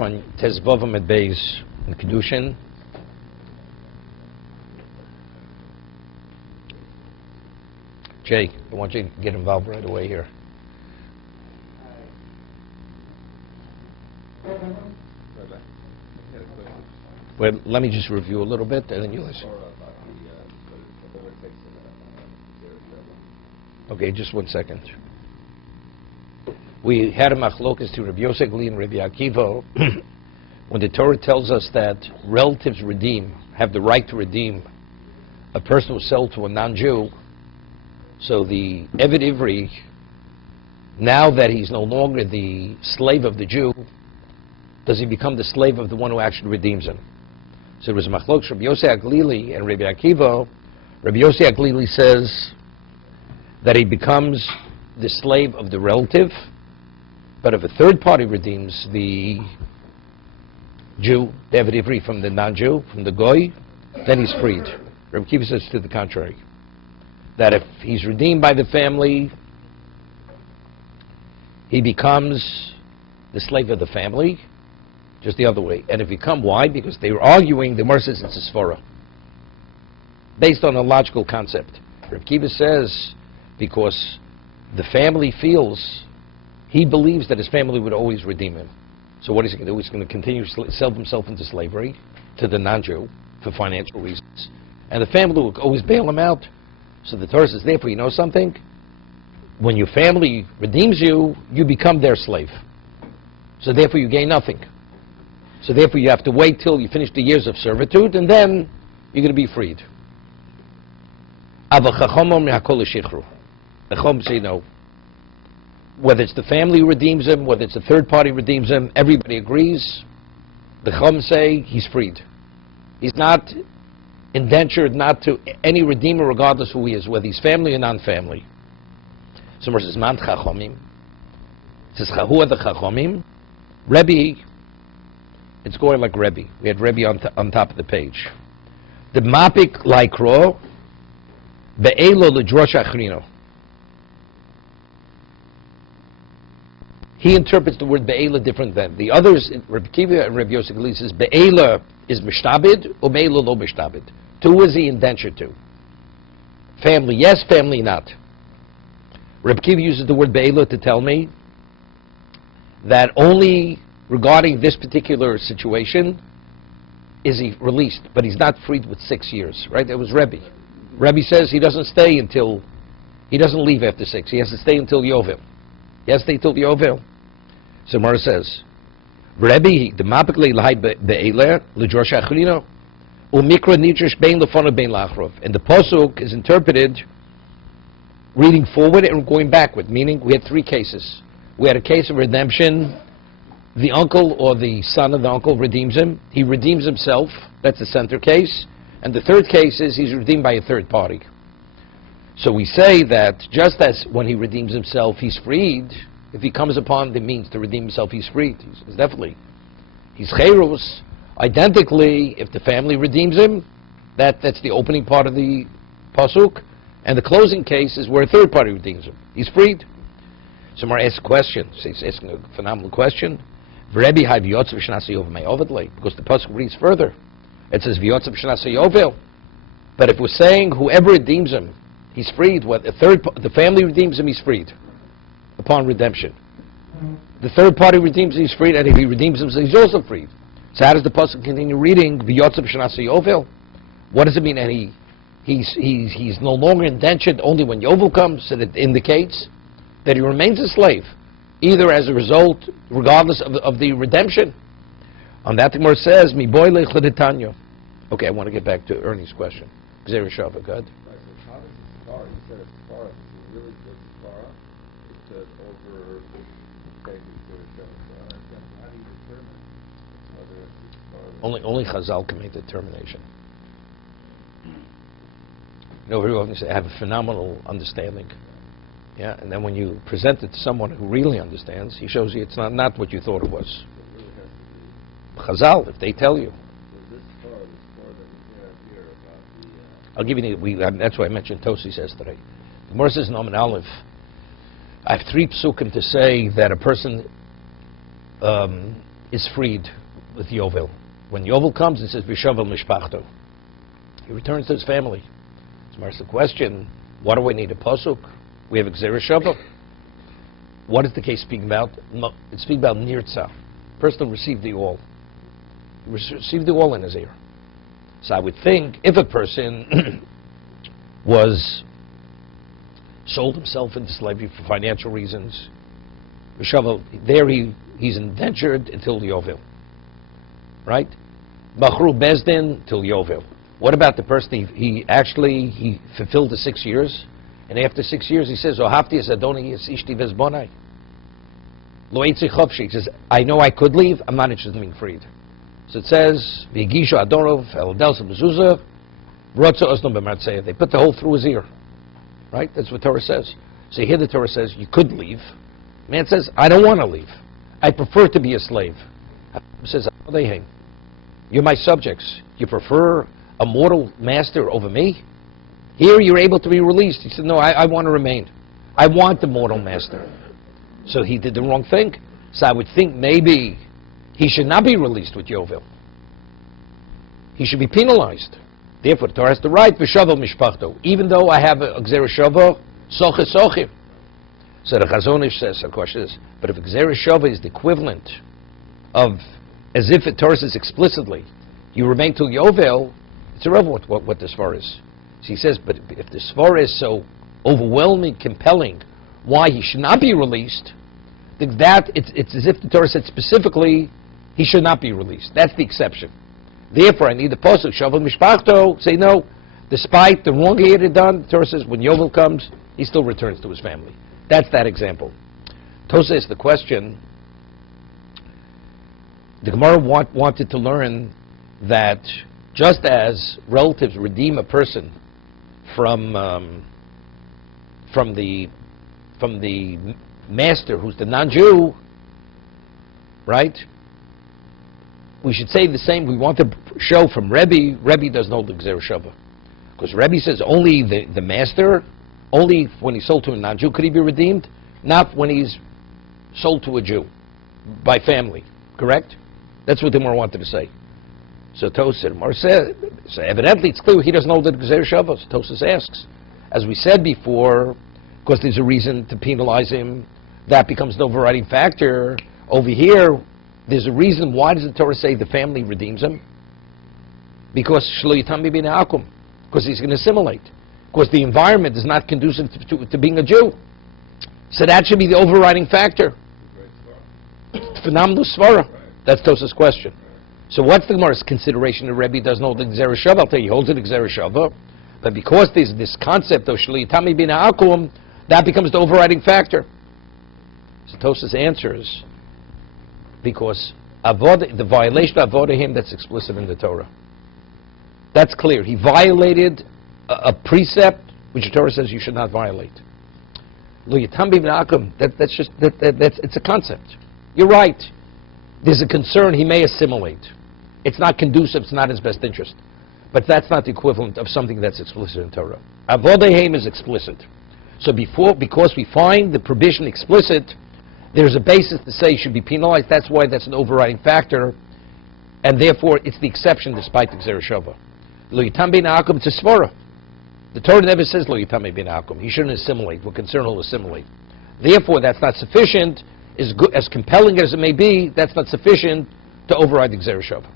on Tezvavim at Beis in kiddushin. Jay, I want you to get involved right away here. Well, let me just review a little bit, and then you listen. Okay, just 1 second. We had a machlokas to Rabbi Yosef and Rabbi Akiva when the Torah tells us that relatives have the right to redeem a person who sold to a non-Jew. So the Eved Ivri, now that he's no longer the slave of the Jew, does he become the slave of the one who actually redeems him? So it was machlokas Rabbi Yosef Aglili and Rabbi Akiva. Rabbi Yosef Aglili says that he becomes the slave of the relative, but if a third party redeems the Jew, the Eved Ivri, from the non-Jew, from the Goy, then he's freed. Rabbi Akiva says to the contrary, that if he's redeemed by the family, he becomes the slave of the family, just the other way. And if he come, why? Because they were arguing, the Gemara says it's a svara, based on a logical concept. Rabbi Akiva says because the family feels, he believes that his family would always redeem him. So what is he going to do? He's going to continue to sell himself into slavery to the non-Jew for financial reasons. And the family will always bail him out. So the Torah says, therefore, you know something? When your family redeems you, you become their slave. So therefore, you gain nothing. So therefore, you have to wait till you finish the years of servitude, and then you're going to be freed. The Chacham say no. Whether it's the family who redeems him, whether it's a third party redeems him, everybody agrees. The Chacham say he's freed. He's not indentured not to any redeemer, regardless who he is, whether he's family or non-family. So it says, Man Chachamim. It says, who are the Chachamim? Rebbe, it's going like Rebbe. We had Rebbe on top of the page. The Mapik Laikro, Be'elo L'Drosh Achrino. He interprets the word Be'ela different than the others. Rabbi Akiva and Rabbi Yosef says Be'ela is Mishtabid or Be'ela lo Mishtabid. To who is he indentured to? Family yes, family not. Rabbi Akiva uses the word Be'ela to tell me that only regarding this particular situation is he released, but he's not freed with 6 years, right? That was Rebbe. Rebbe says he doesn't leave after 6. He has to stay until Yovel. He has to stay until Yovel. So Gemara says, Rebbe, the mapikli l'hai be'eler, l'drosh achrino, u'mikra nitrish bein l'fona bein la'achrov. And the posuk is interpreted reading forward and going backward, meaning we had 3 cases. We had a case of redemption. The uncle or the son of the uncle redeems him. He redeems himself. That's the center case. And the third case is he's redeemed by a third party. So we say that just as when he redeems himself, he's freed. If he comes upon the means to redeem himself, he's freed. He's definitely. He's cherus. Identically, if the family redeems him, that's the opening part of the pasuk. And the closing case is where a third party redeems him. He's freed. So Mar asks a question. He's asking a phenomenal question. Because the pasuk reads further. It says, but if we're saying whoever redeems him, he's freed. What the family redeems him, he's freed upon redemption. The third party redeems him, he's freed, and if he redeems himself, he's also freed. So how does the pasuk continue reading? What does it mean? And he's no longer indentured only when Yovel comes, and it indicates that he remains a slave, either as a result, regardless of the redemption. On that, the Gemara says, "Mi boy lech l'detanyo." Okay, I want to get back to Ernie's question. Xavier Shava, go ahead. Only Chazal can make the determination. You know, very often you say, I have a phenomenal understanding. Yeah, and then when you present it to someone who really understands, he shows you it's not what you thought it was. Chazal, if they tell you. I'll give you that's why I mentioned Tosis yesterday. The Gemara says in Omen Aleph, I have 3 psukim to say that a person is freed with Yovel. When Yovel comes, it says Vishavel Mishpachto. He returns to his family. So there's the question, what do we need a pasuk? We have Gzera Shava. What is the case speaking about? It's speaking about Nirtza. Person received the all. He received the all in his ear. So I would think if a person was sold himself into slavery for financial reasons, there he's indentured until Yovel. Right? Bachru Bezdin till Yovel. What about the person he fulfilled the 6 years, and after 6 years he says, "Ohafti es Adoni es ishti vezbonai." Lo eitzi chopshi. He says, "I know I could leave. I'm not interested in being freed." So it says, "V'yigishu Adonov el delsa mezuzah rotza osnom b'martzeh." They put the hole through his ear. Right? That's what Torah says. So here the Torah says you could leave. Man says, "I don't want to leave. I prefer to be a slave." He says, "You're my subjects. You prefer a mortal master over me? Here you're able to be released." He said, "No, I want to remain. I want the mortal master." So he did the wrong thing. So I would think maybe he should not be released with Yovel. He should be penalized. Therefore, the Torah has to write, "V'shavel mishpachto." Even though I have a Gzera Shava, soche sochim. So the Chazon Ish says, of course, is, but if Gzera Shava is the equivalent of, as if the Torah says explicitly, you remain till Yovel, it's irrelevant what the Svar is. So he says, but if the Svar is so overwhelming, compelling, why he should not be released, that it's as if the Torah said specifically he should not be released. That's the exception. Therefore, I need the pasuk Shavel Mishpachto. Say no, despite the wrong he had done, the Torah says when Yovel comes, he still returns to his family. That's that example. Tosa is the question. The Gemara wanted to learn that just as relatives redeem a person from the master who's the non-Jew, right? We should say the same. We want to show from Rebbe. Rebbe doesn't hold the Gzera Shava, because Rebbe says only the master, only when he's sold to a non-Jew could he be redeemed, not when he's sold to a Jew by family. Correct? That's what the Gemara wanted to say. So Tosir says, so evidently it's clear he doesn't hold the Gzera Shava. So Tosir asks, as we said before, because there's a reason to penalize him, that becomes an overriding factor. Over here, there's a reason. Why does the Torah say the family redeems him? Because shlo yitami bin akum, because he's going to assimilate, because the environment is not conducive to being a Jew. So that should be the overriding factor. Phenomenal svara. That's Tos's question. So what's the Gemara's consideration? The Rebbe doesn't hold the Gzera Shava. I'll tell you, he holds the Gzera Shava, but because there's this concept of shlo yitami bin akum, that becomes the overriding factor. So Tos's answers, because the violation of Avodahim, that's explicit in the Torah. That's clear. He violated a precept which the Torah says you should not violate. Lo yitam b'mna'akum, it's a concept. You're right. There's a concern he may assimilate. It's not conducive, it's not his best interest. But that's not the equivalent of something that's explicit in Torah. Avodahim is explicit. So because we find the prohibition explicit, there's a basis to say he should be penalized. That's why that's an overriding factor, and therefore it's the exception despite the Gzera Shava. Lo yitam b'na'akum, it's a svara. The Torah never says lo yitam b'na'akum. He shouldn't assimilate. We're concerned he'll assimilate. Therefore, that's not sufficient. As compelling as it may be, that's not sufficient to override the Gzera Shava.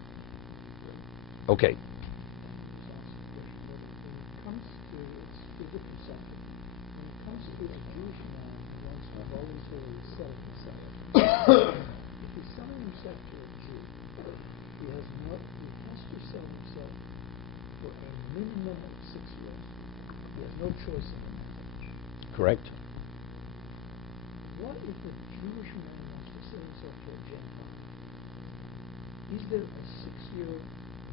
Okay. If he's selling himself to a Jew, he has to sell himself for a minimum of 6 years. He has no choice in it. Correct. What if a Jewish man wants to sell himself to a Gentile? Is there a 6-year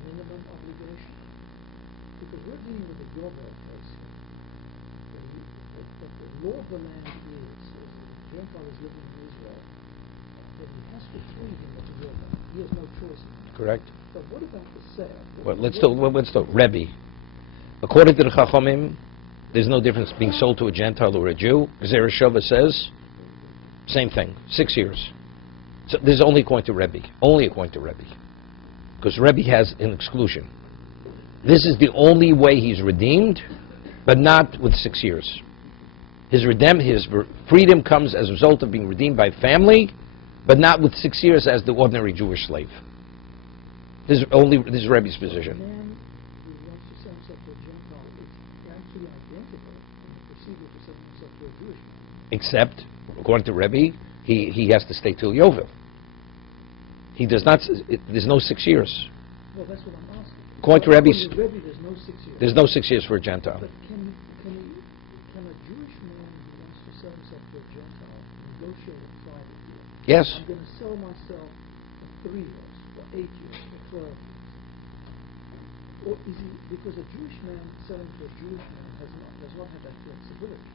minimum obligation? Because we're dealing with a global case. But the law of the land is, if the Gentile is living in Israel, that he has to free him of the Yovel. He has no choice in it. Correct. But what about the sale? Well, let's talk. Rebbe. According to the Chachamim, there's no difference being sold to a Gentile or a Jew. Gzera Shava says, same thing, 6 years. So this is only according to Rebbe. Only according to Rebbe. Because Rebbe has an exclusion. This is the only way he's redeemed, but not with 6 years. His freedom comes as a result of being redeemed by family, but not with 6 years as the ordinary Jewish slave. This is Rebbe's position. Man who wants to sell himself to a Gentile, it's actually identical in the procedure to selling himself to a Jewish man. Except, according to Rebbe, he has to stay till Yovel. He does not. There's no 6 years. Well, that's what I'm asking. According to Rebbe, there's no 6 years. there's no 6 years for a Gentile. But can a Jewish man who wants to sell himself to a Gentile negotiate a private deal? Yes. I'm going to sell myself for 3 years, for 8 years, for 12 years. Or is he, because a Jewish man selling to a Jewish man does not have that flexibility.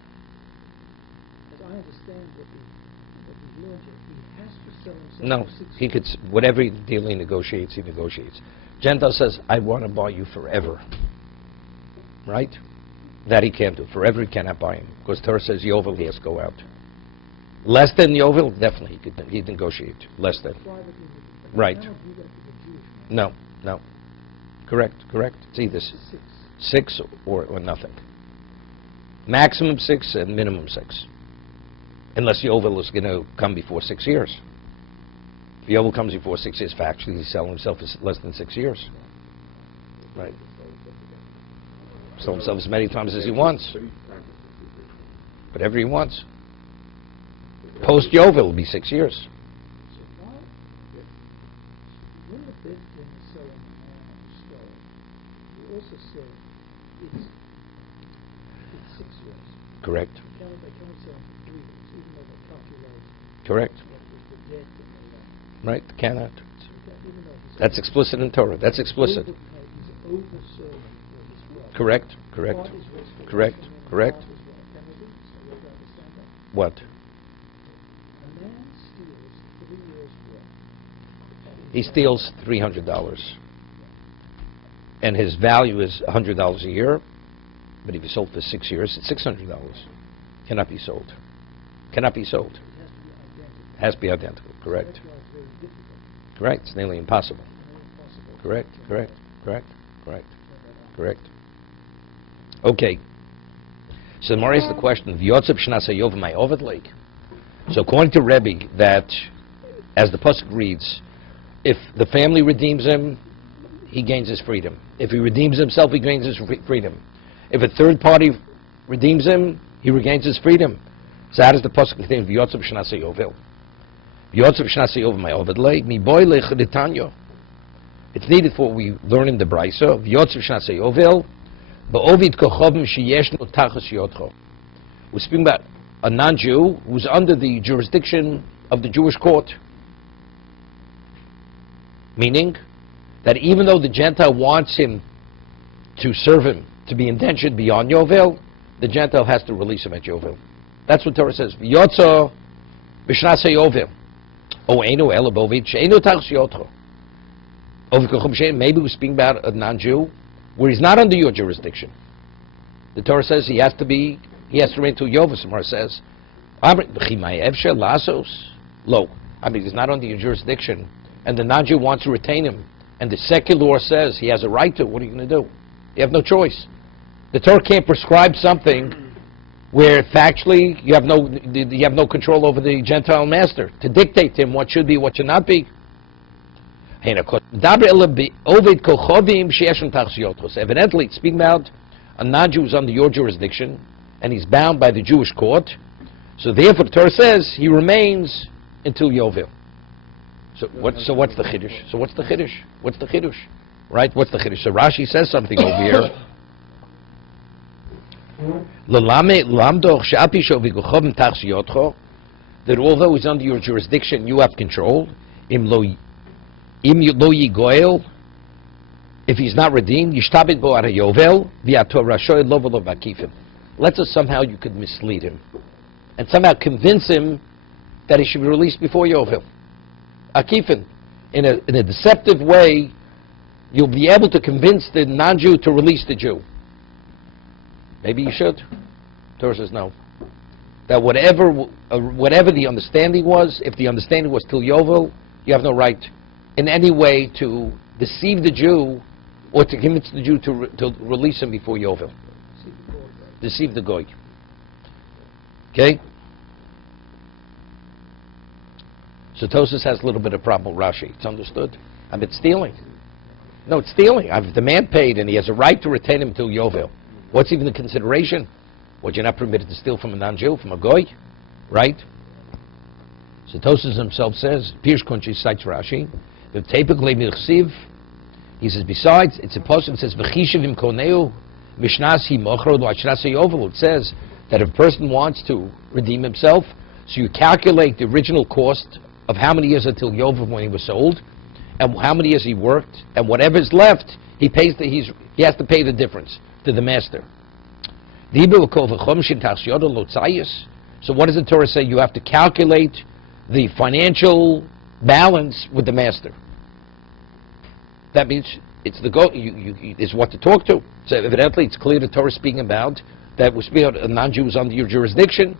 As I understand what we've learned here, he has to sell himself No, for 6 he years. could. Whatever deal he negotiates, he negotiates. Gentile says, "I want to buy you forever." Right? That he can't do. Forever he cannot buy him because Torah says Yovel he has to go out. Less than Yovel, definitely he'd negotiate. Less than. Privately, he Right. cannot do that to the Jewish man. No. Correct. It's either 6 or nothing. Maximum 6 and minimum 6. Unless Yovel is going to come before 6 years. If Yovel comes before 6 years, factually he's selling himself for less than 6 years. Right. Sell himself as many times as he wants. Whatever he wants. Post Yovel will be 6 years. So why, when the bid thing is selling a man on the stove, you also say it's 6 years. Correct. They cannot sell for 3 years, even though they calculate Correct. what was the debt and all that. Right. Cannot. Even though he's That's explicit in Torah. That's explicit. He's overserving for his wealth. Correct. Part is what's for Correct. him and Correct. part is what can they do? So you have to understand that. What? A man steals 3 years' worth. He steals $300. And his value is $100 a year. But if he sold for 6 years, it's $600. Cannot be sold. Cannot be sold. It has to be identical. Has to be identical. Correct. That's why it's very difficult. Correct. It's nearly impossible. Impossible. Correct. Okay. So the Gemara asks the question, V'yotzeb shnasa yov my ovid lake. So according to Rebbe, that, as the pasuk reads, if the family redeems him, he gains his freedom. If he redeems himself, he gains his freedom. If a third party redeems him, he regains his freedom. So how does the pasuk contain V'yotzeb shnasa yovel? V'yotzeb shnasa yov my ovid lake, mi boy lech ditanyo. It's needed for what we learn in the Brisa. V'yotzeb shnasa yovel, ba'ovid kochovim sheyeshno tachas yotcho. We're speaking about a non-Jew who's under the jurisdiction of the Jewish court. Meaning that even though the Gentile wants him to serve him, to be indentured beyond Yovel, the Gentile has to release him at Yovel. That's what Torah says. V'yotzo b'shnasa Yovel. O einu ela b'ovid she'einu tachas yotcho. Maybe we're speaking about a non-Jew where he's not under your jurisdiction. The Torah says he has to remain till Yovel. Somewhere says, lo. I mean, he's not under your jurisdiction, and the non-Jew wants to retain him, and the secular law says he has a right to. What are you going to do? You have no choice. The Torah can't prescribe something where factually you have no control over the Gentile master to dictate to him what should be, what should not be. Evidently, it's speaking about a non-Jew who's under your jurisdiction, and he's bound by the Jewish court. So therefore, the Torah says he remains until Yovel. So what's the chiddush? Right? What's the chiddush? So Rashi says something over here. That although he's under your jurisdiction, you have control. If he's not redeemed, yishtabed bo ara yovel v'atorashoy lo v'lo v'akifim. Let's say somehow you could mislead him and somehow convince him that he should be released before Yovel. Akifin, in a deceptive way, you'll be able to convince the non-Jew to release the Jew. Maybe you should. Torah says no. that whatever the understanding was, if the understanding was till Yovel, you have no right in any way to deceive the Jew or to convince the Jew to release him before Yovel. Deceive the Goy. Okay? So Tosas has a little bit of problem with Rashi. It's understood. I mean, it's stealing. No, it's stealing. If the man paid and he has a right to retain him till Yovel, what's even the consideration? What, you're not permitted to steal from a non-Jew, from a Goy? Right? So Tosas himself says, Pirsh Kunchi cites Rashi, he says, besides, it's a pasuk that says, V'chishevim koneu, mishnas hi mochro lo ashnas yovel. It says that if a person wants to redeem himself, so you calculate the original cost of how many years until Yovel when he was sold, and how many years he worked, and whatever's left, he has to pay the difference to the master. So what does the Torah say? You have to calculate the financial balance with the master. That means it's the go. Is what to talk to. So evidently, it's clear the Torah is speaking about that was a non-Jew was under your jurisdiction.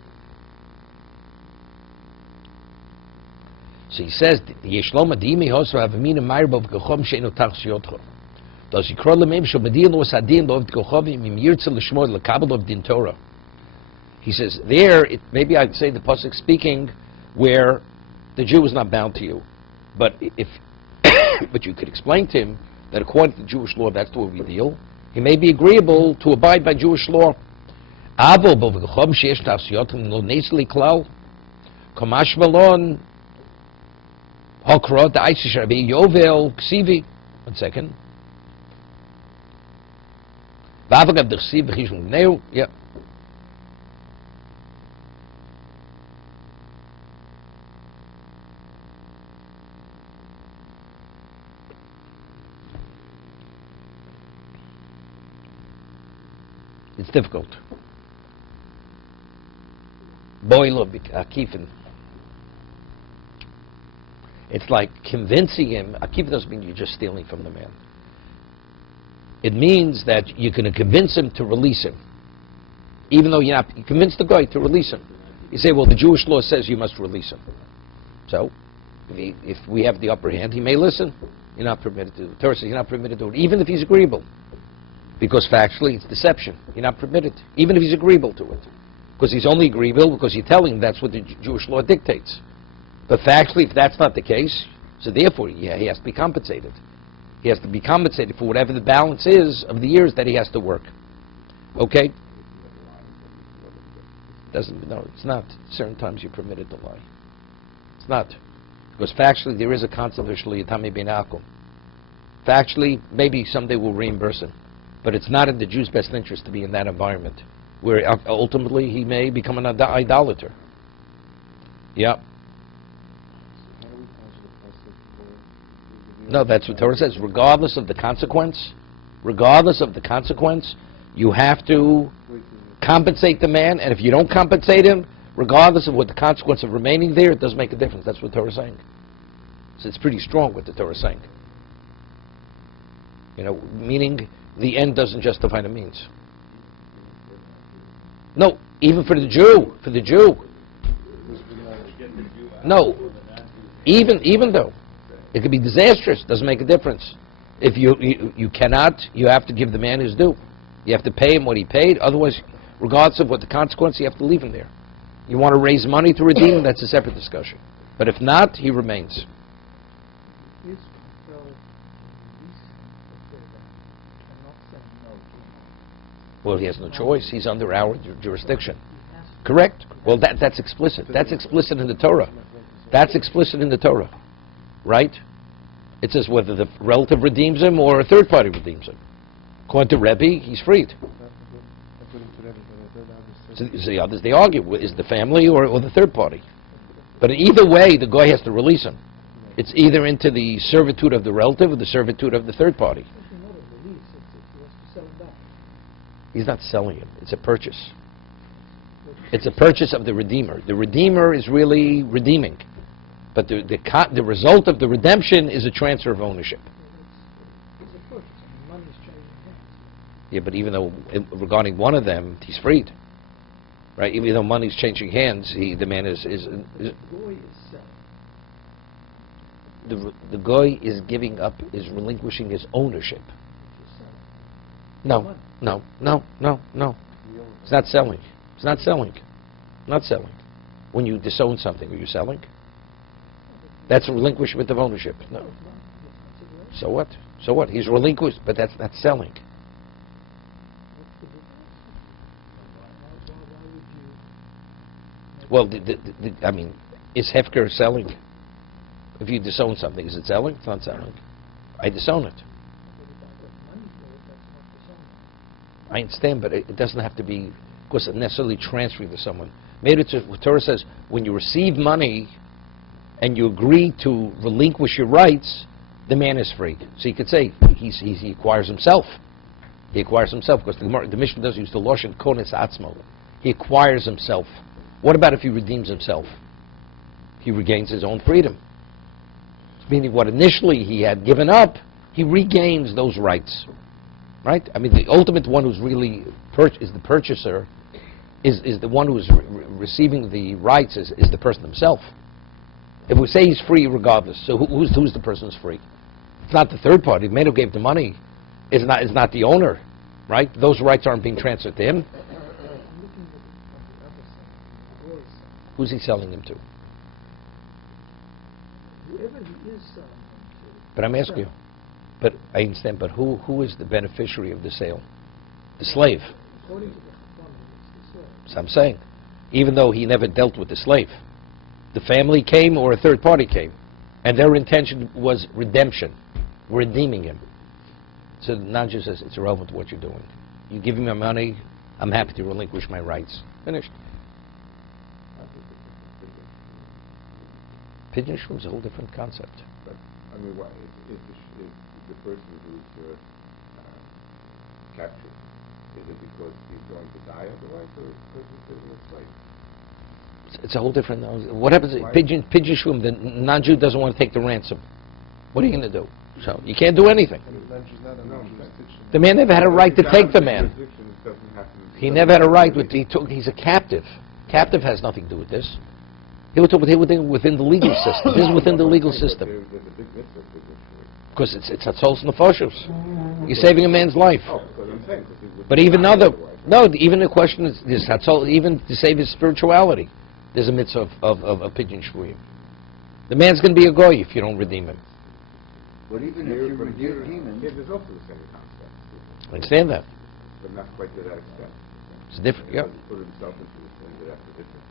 So he says, "Yeshlom adimi hosra avamina ma'irbav gachom she'enu tachsiyotcho." Does he call the name Shomadian lo sadin lo v'gachovim im yirtzel l'shmod l'kabel of din Torah? He says there, maybe I'd say the pasuk speaking where the Jew is not bound to you, but if but you could explain to him that according to the Jewish law, that's the way we deal. He may be agreeable to abide by Jewish law. Avo b'v'gachom she'esh tachsiyotim lo neisli klal kamash malon Hokrot, the Isis Rabbi Yovel, Ksivi. 1 second. Vavagav the Ksiv, Chishon Neu. Yeah. It's difficult. Boilo Akifin. It's like convincing him. Akiva doesn't mean you're just stealing from the man. It means that you're going to convince him to release him, even though you convince the guy to release him. You say, well, the Jewish law says you must release him. So, if we have the upper hand, he may listen. You're not permitted to do it. Torah says you're not permitted to do it, even if he's agreeable, because factually it's deception. You're not permitted, even if he's agreeable to it, because he's only agreeable because you're telling him that's what the Jewish law dictates. But factually, if that's not the case, so therefore, he has to be compensated. He has to be compensated for whatever the balance is of the years that he has to work. Okay? No, it's not. Certain times you're permitted to lie. It's not. Because factually, there is a concept of Shliyatami bin Akum. Factually, maybe someday we'll reimburse him. But it's not in the Jew's best interest to be in that environment, where ultimately he may become an idolater. Yeah. No, that's what Torah says. Regardless of the consequence, you have to compensate the man. And if you don't compensate him, regardless of what the consequence of remaining there, it doesn't make a difference. That's what Torah is saying. So it's pretty strong what the Torah is saying. Meaning the end doesn't justify the means. No, even for the Jew. No, even though. It could be disastrous. Doesn't make a difference. If you cannot, you have to give the man his due. You have to pay him what he paid. Otherwise, regardless of what the consequence, you have to leave him there. You want to raise money to redeem him, that's a separate discussion. But if not, he remains. Well, he has no choice. He's under our jurisdiction. Correct? Well, that's explicit. That's explicit in the Torah. That's explicit in the Torah. Right? It says whether the relative redeems him or a third party redeems him. According to Rebbe, he's freed. So the others, they argue, is the family or the third party? But either way, the guy has to release him. It's either into the servitude of the relative or the servitude of the third party. He's not selling him. It's a purchase. It's a purchase of the Redeemer. The Redeemer is really redeeming. But the result of the redemption is a transfer of ownership. Yeah, but even though regarding one of them, he's freed. right? Even though money's changing hands, the man is Goy is selling. the goy is giving up, is relinquishing his ownership. He's selling. No. It's not selling. It's not selling. Not selling. When you disown something, are you selling? That's a relinquishment of ownership. No. So what? So what? He's relinquished, but that's not selling. Well, I mean, is Hefker selling? If you disown something, is it selling? It's not selling. I disown it. I understand, but it doesn't have to be, of course, necessarily transferring to someone. Maybe Torah says when you receive money and you agree to relinquish your rights, the man is free. So you could say he acquires himself. He acquires himself because the Mishnah doesn't use the lashon kones atzmo. He acquires himself. What about if he redeems himself? He regains his own freedom. Meaning what initially he had given up, he regains those rights. Right? I mean, the ultimate one who's really is the purchaser, is the one who's receiving the rights is the person himself. If we say he's free regardless, so who's the person who's free? It's not the third party. The man who gave the money is not the owner, right? Those rights aren't being transferred to him. Who's he selling them to? Whoever he is selling them to. But I'm asking you. But I understand. But who is the beneficiary of the sale? The slave. According to the Chachamim, it's the slave. So I'm saying, even though he never dealt with the slave, the family came or a third party came, and their intention was redemption. We're redeeming him. So the non-Jew says it's irrelevant to what you're doing. You give me my money, I'm happy to relinquish my rights. Finished. Pigeon shroom is a whole different concept. But, I mean, what, if the person who's captured, is it because he's going to die otherwise, or because he's living a slave? It's a whole different. What happens? Pigeon shroom. The non-Jew doesn't want to take the ransom. What are you going to do? So you can't do anything. The man never had a right to take the man. He never had a right. He's a captive. Captive has nothing to do with this. He was within the legal system. This is within the legal system. Because it's Hatzolos Nefashos. You're saving a man's life. But even even the question is even to save his spirituality, there's a mitzvah of a pigeon shvuim. The man's going to be a goy if you don't redeem him. But even if you redeem him, there's also the same concept. I understand that. But not quite to that extent. It's different, yeah. Put himself into the sin that that's the difference.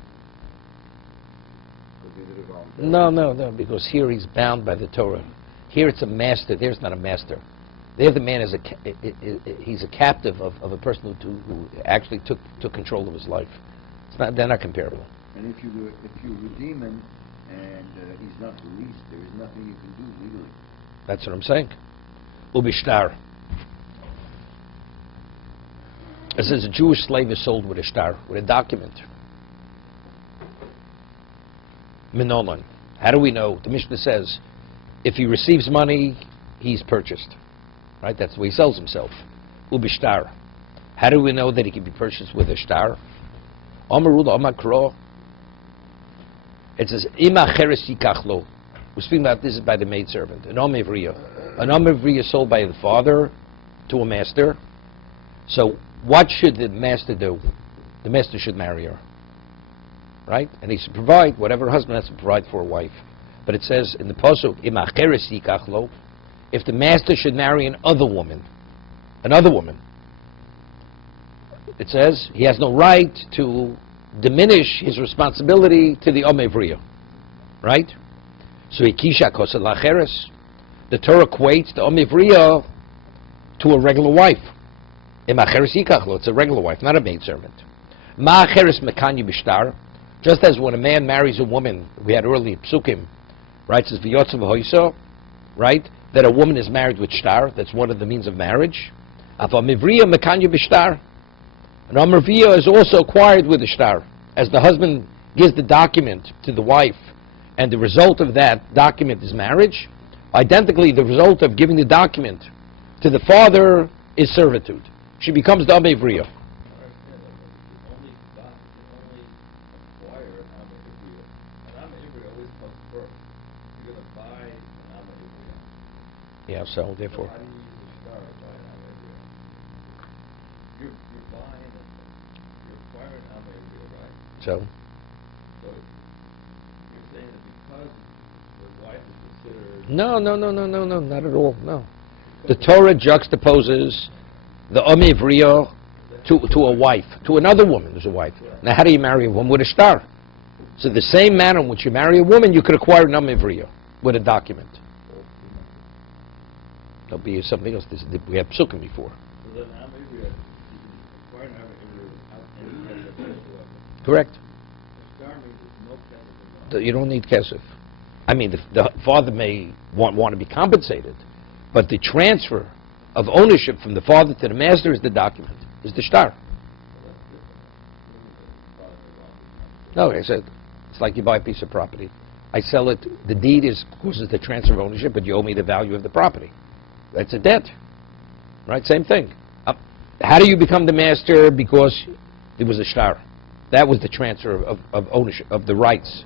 No, because here he's bound by the Torah. Here it's a master. There's not a master. There the man is he's a captive of a person who actually took control of his life. They're not comparable. and if you redeem him and he's not released, there is nothing you can do legally. That's what I'm saying. Ubishtar. It says a Jewish slave is sold with a shtar, with a document. Minolan. How do we know? The Mishnah says, if he receives money, he's purchased. Right? That's the way he sells himself. Ubishtar. How do we know that he can be purchased with a shtar? Amarula Amakro. It says, Ima cheres yikachlo. We're speaking about this is by the maidservant. An omevriya. An omevriya is sold by the father to a master. So what should the master do? The master should marry her. Right? And he should provide whatever a husband has to provide for a wife. But it says in the pasuk, Ima cheres yikachlo, if the master should marry another woman, it says he has no right to diminish his responsibility to the omevriya. Right? So ikisha kosel lacheres. The Torah equates the omevriya to a regular wife. It's a regular wife, not a maidservant. Ma'acheres mekanya b'shtar. Just as when a man marries a woman, we had earlier psukim, right? It says v'yotzav v'hoiso, right? That a woman is married with shtar. That's one of the means of marriage. Af omevriya mekanya b'shtar. An omevriya is also acquired with a shtar. As the husband gives the document to the wife, and the result of that document is marriage, identically the result of giving the document to the father is servitude. She becomes the omevriya. Yeah, so therefore. How do you use the star by You're buying it, you're acquiring Amavia, right? So, So you're saying that because the wife is considered... no, not at all, no. The Torah juxtaposes the Amavriya to a wife, to another woman who's a wife. Now, how do you marry a woman with a star? So the same manner in which you marry a woman, you could acquire an Amavriya with a document. There'll be something else. We had psukim before. So then Amavia, you can acquire an Amavia without any kesef whatsoever. Correct. The star means there's no kesef. You don't need kesef. I mean, the father may want to be compensated, but the transfer of ownership from the father to the master is the document, is the star. No, I said, it's like you buy a piece of property. I sell it, the deed causes the transfer of ownership, but you owe me the value of the property. That's a debt, right? Same thing. How do you become the master? Because there was a star. That was the transfer of ownership, of the rights,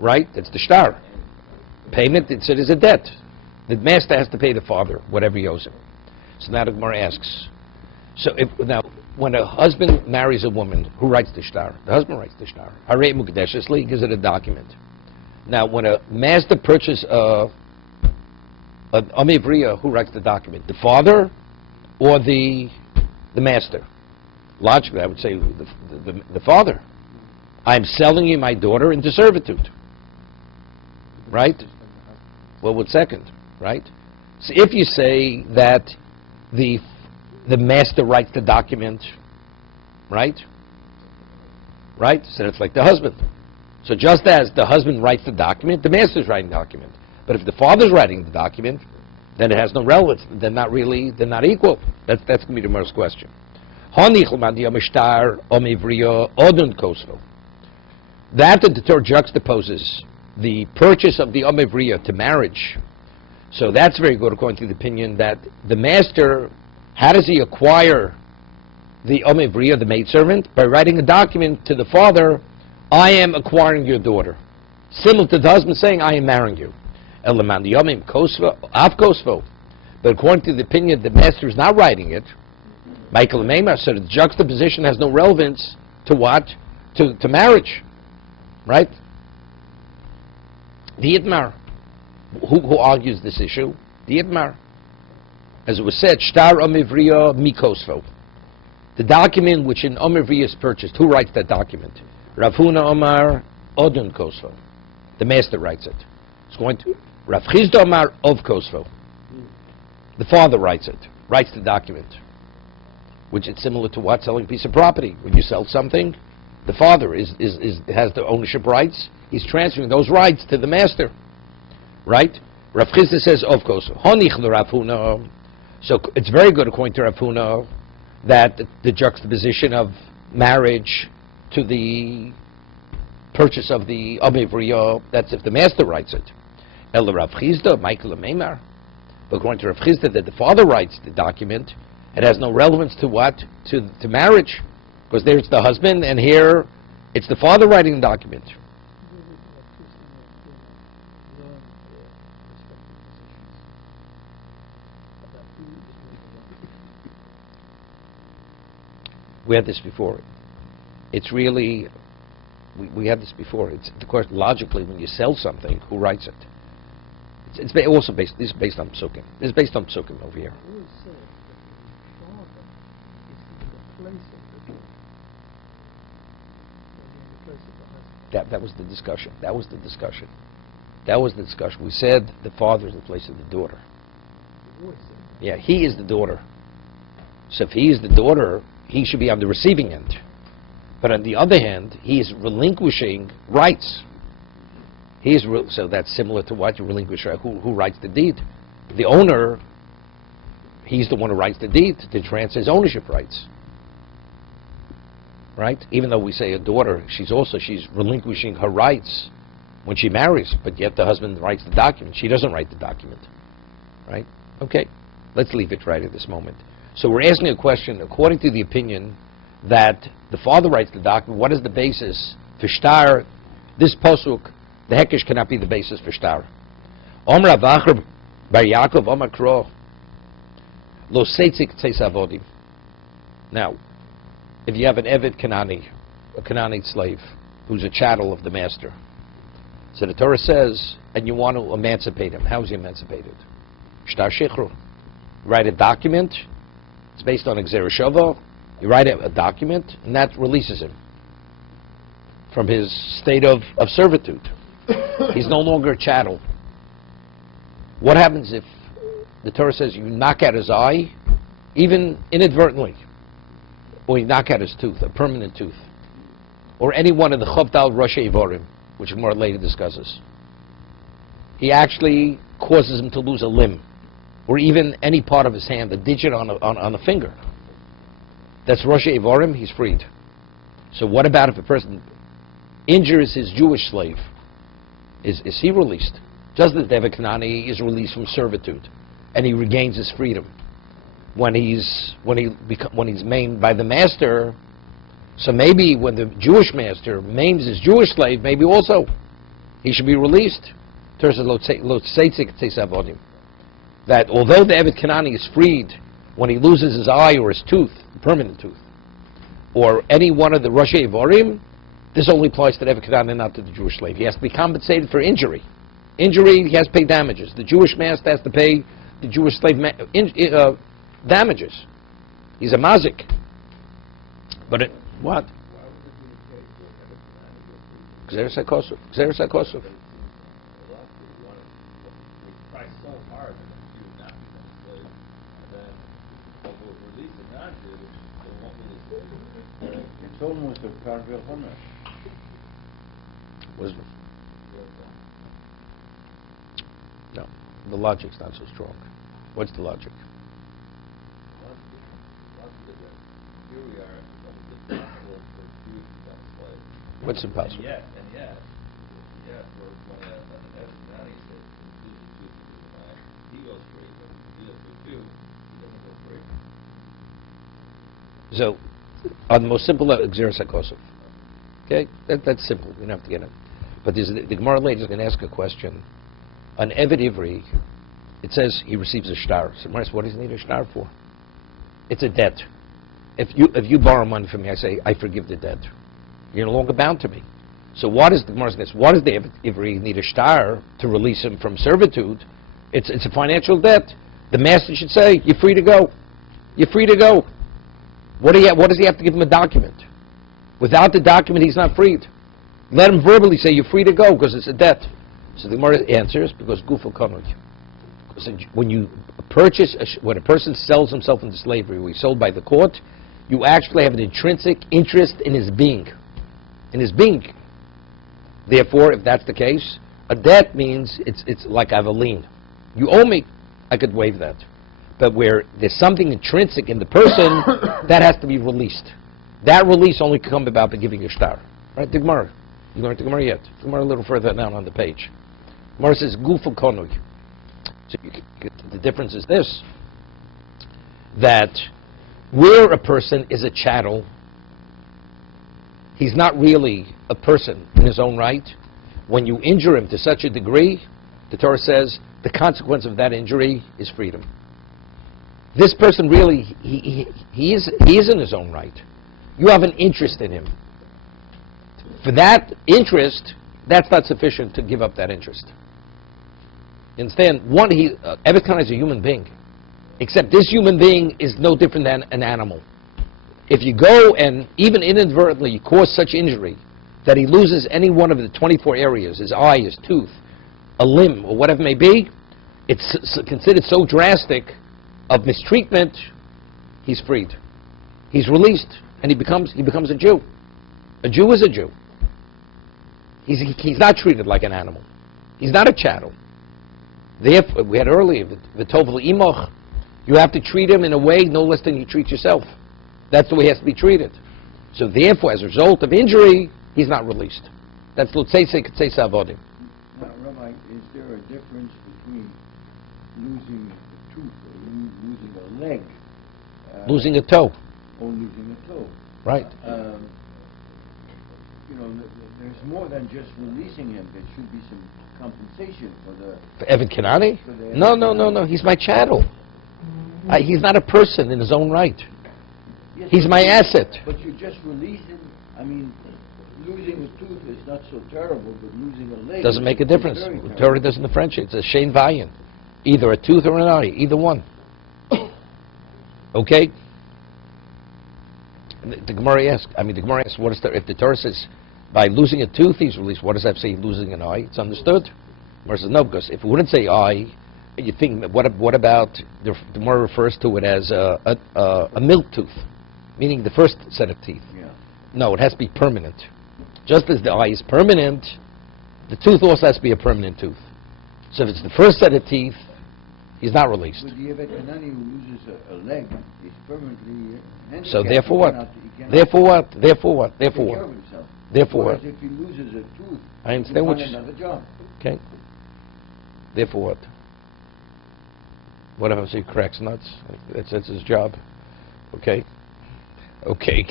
right? That's the star. Payment, it said, is a debt. The master has to pay the father whatever he owes him. So now the Gemara asks, now, when a husband marries a woman, who writes the star? The husband writes the star. Harei Mukdeshesli gives it a document. Now, when a master purchases an Amivriya, who writes the document? The father or the master? Logically, I would say the father. I'm selling you my daughter into servitude. Right? Well, what's second? Right? So if you say that the master writes the document, right? Right? So it's like the husband. So just as the husband writes the document, the master's writing the document. But if the father's writing the document, then it has no relevance. They're not equal. That's going to be the first question. That the Torah juxtaposes the purchase of the Amivriya to marriage. So that's very good according to the opinion that the master, how does he acquire the Amivriya, the maidservant? By writing a document to the father, I am acquiring your daughter. Similar to the husband saying, I am marrying you. But according to the opinion, the master is not writing it. Michael Meimer, so the juxtaposition has no relevance to what? To marriage. Right? The Itmar. Who argues this issue? The Itmar. As it was said, Shtar Amivriya Mikosvo. The document which an Amivriya is purchased, who writes that document? Rav Huna Omar Odun Kosvo. The master writes it. It's going to Rav Chizda Omar of Kosvo. The father writes it, writes the document. Which is similar to what? Selling a piece of property. When you sell something, the father has the ownership rights. He's transferring those rights to the master. Right? Rav Chizda says of Kosvo. Honich Rav Huna. So it's very good according to Rav Huna that the juxtaposition of marriage to the purchase of the Amivriya, that's if the master writes it. El Rav Chizda, Michael Meimar. But according to Rav Chizda, that the father writes the document, it has no relevance to what? To marriage. Because there it's the husband, and here it's the father writing the document. We had this before. It's really, we had this before. It's, of course, logically, when you sell something, who writes it? It's also based, this is based on psukim. This is based on psukim over here. I always said that the father is in the place of the daughter. In the place of the husband. That was the discussion. That was the discussion. That was the discussion. We said the father is in the place of the daughter. You always said that. Yeah, he is the daughter. So if he is the daughter, he should be on the receiving end. But on the other hand, he is relinquishing rights. So that's similar to what you relinquish. Who writes the deed? The owner, he's the one who writes the deed to transfer his ownership rights. Right? Even though we say a daughter, she's relinquishing her rights when she marries, but yet the husband writes the document. She doesn't write the document. Right? Okay, let's leave it right at this moment. So we're asking a question, according to the opinion that the father writes the document, what is the basis for shtar? This posuk, the hekesh cannot be the basis for shtar. Omer Avachar Bar Yaakov Omar Kro. Lo seitzik tzeis avodim. Now, if you have an Eved Kanani, a Kanani slave, who's a chattel of the master, so the Torah says, and you want to emancipate him. How is he emancipated? Shtar Shechru. Write a document. It's based on Gzera Shava. You write a document, and that releases him from his state of servitude. He's no longer a chattel. What happens if the Torah says you knock out his eye, even inadvertently, or you knock out his tooth, a permanent tooth, or any one of the Chavdal Roshei Ivorim, which Gemara later discusses? He actually causes him to lose a limb, or even any part of his hand, a digit on a finger. That's Roshei Ivorim, he's freed. So what about if a person injures his Jewish slave? Is he released? Just as David Kanani is released from servitude, and he regains his freedom. When he's maimed by the master, so maybe when the Jewish master maims his Jewish slave, maybe also he should be released. That although the Eved Kanani is freed when he loses his eye or his tooth, permanent tooth, or any one of the Roshei Ivorim, this only applies to the Eved Kanani, not to the Jewish slave. He has to be compensated for injury. Injury, he has to pay damages. The Jewish master has to pay the Jewish slave damages. He's a mazik. But what? Gzera Sakosov. Gzera Sakosov. It's almost a Karvel Homer. Wisdom. No, the logic's not so strong. What's the logic? What's impossible? And yet, for when an Esnani says, he goes free, but he doesn't go free. So, on the most simple level, Gzera Sakosov. Okay? That's simple. We don't have to get it. But the Gemara later is going to ask a question. An Eved Ivri, it says he receives a shtar. So, what does he need a shtar for? It's a debt. If you borrow money from me, I say, I forgive the debt. You're no longer bound to me. So what is the Gemara's this? What does the Ivri need a shtar to release him from servitude? It's a financial debt. The master should say, you're free to go. You're free to go. What does he have to give him a document? Without the document, he's not freed. Let him verbally say, you're free to go, because it's a debt. So the Gemara answers, because Gufel Konoj. When when a person sells himself into slavery, or he's sold by the court, you actually have an intrinsic interest in his being. In his being. Therefore, if that's the case, a debt means it's like I have a lien. You owe me, I could waive that. But where there's something intrinsic in the person, that has to be released. That release only can come about by giving a shtar. Right, the Gemara. You learned the Gemara yet? The Gemara a little further down on the page. Gemara says, Gufel Konoj. So the difference is this, that where a person is a chattel, he's not really a person in his own right. When you injure him to such a degree, the Torah says the consequence of that injury is freedom. This person really, he is in his own right. You have an interest in him. For that interest, that's not sufficient to give up that interest. You understand? Eved Kanani is a human being. Except this human being is no different than an animal. If you go and even inadvertently you cause such injury that he loses any one of the 24 areas, his eye, his tooth, a limb, or whatever it may be, it's considered so drastic of mistreatment, he's freed. He's released, and he becomes a Jew. A Jew is a Jew. He's not treated like an animal. He's not a chattel. Therefore, we had earlier, V'tov l'imoch, you have to treat him in a way no less than you treat yourself. That's the way he has to be treated. So therefore, as a result of injury, he's not released. That's l'tzeisei k'tzeis avodim. Now, Rabbi, is there a difference between losing a tooth or losing a leg? Losing a toe. Or losing a toe? Right. There's more than just releasing him. There should be some compensation for the... For Evan Kanani? For the No, Evan no, no, Kanani. no. He's my chattel. He's not a person in his own right. Yes, He's but my you- asset. But you just release him. I mean, losing a tooth is not so terrible, but losing a leg... Doesn't make a is difference. very The Torah terrible. doesn't differentiate. It's a Shein Vayin. Either a tooth or an eye. Either one. Okay? The Gemara asks, what is if the Torah says, by losing a tooth he's released, what does that say, losing an eye? It's understood. Gemara says, no, because if it wouldn't say eye, you think, what about, the Gemara refers to it as a milk tooth, meaning the first set of teeth. Yeah. No, it has to be permanent. Just as the eye is permanent, the tooth also has to be a permanent tooth. So if it's the first set of teeth, he's not released. But the Evet Kanani who loses a leg is permanently handicapped. So therefore He what? cannot Therefore what? Therefore what? take Therefore care what? of himself. Therefore Whereas what? if he loses a tooth, I he understand can what find you... another job. Okay. Therefore what? What if he cracks nuts? That's his job. Okay. Okay.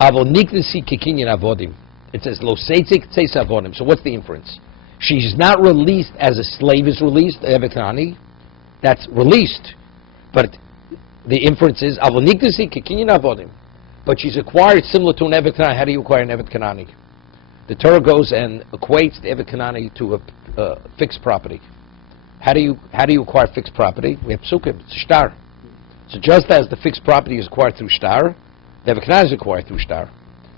Avoniknesi kikinyan avodim. It says lo seitzik tzeis avodim. So what's the inference? She's not released as a slave is released, Evet Kanani. That's released. But the inference is avoniknesi kikinyan avodim. But she's acquired similar to an Evet Kanani. How do you acquire an Evet Kanani? The Torah goes and equates the Evet Kanani to a fixed property. How do you acquire fixed property? We have psukim, it's shtar. So just as the fixed property is acquired through shtar, the Evet Kanani is acquired through shtar.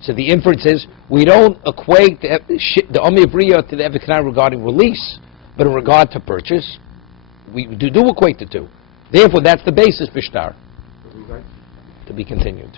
So the inference is we don't equate the Omi Abriya to the Evet Kanani regarding release, but in regard to purchase, we do equate the two. Therefore, that's the basis for shtar. But we like To be continued.